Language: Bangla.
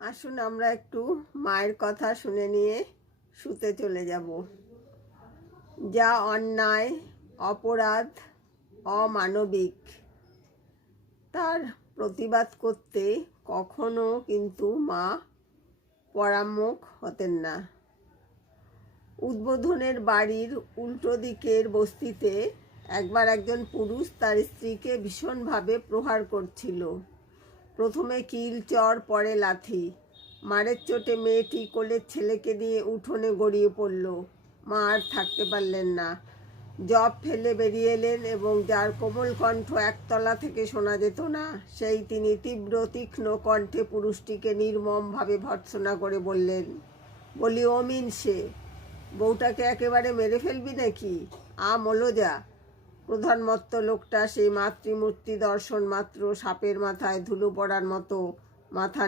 আসুন আমরা একটু মায়ের কথা শুনে নিয়ে শুতে চলে যাব। যা অন্যায়, অপরাধ, অমানবিক, তার প্রতিবাদ করতে কখনো কিন্তু মা পরামুখ হতেন না। উদ্বোধনের বাড়ির উল্টো দিকের বস্তিতে একবার একজন পুরুষ তার স্ত্রীকে ভীষণভাবে প্রহার করছিল। প্রথমে কিল চর পরে লাথি। মারের চোটে মেয়েটি কোলের ছেলেকে নিয়ে উঠোনে গড়িয়ে পড়ল। মা আর থাকতে পারলেন না। জব ফেলে বেরিয়ে এলেন এবং যার কোমল কণ্ঠ একতলা থেকে শোনা যেত না, সেই তিনি তীব্র, তীক্ষ্ণ কণ্ঠে পুরুষটিকে নির্মমভাবে ভর্ৎসনা করে বললেন, বলি, অমিন সে, বউটাকে একেবারে মেরে ফেলবি নাকি? আ, মলোজা। প্রধানমত্ত লোকটা সেই মাতৃমূর্তি দর্শন মাত্র সাপের মাথায় ধুলো পড়ার মতো মাথা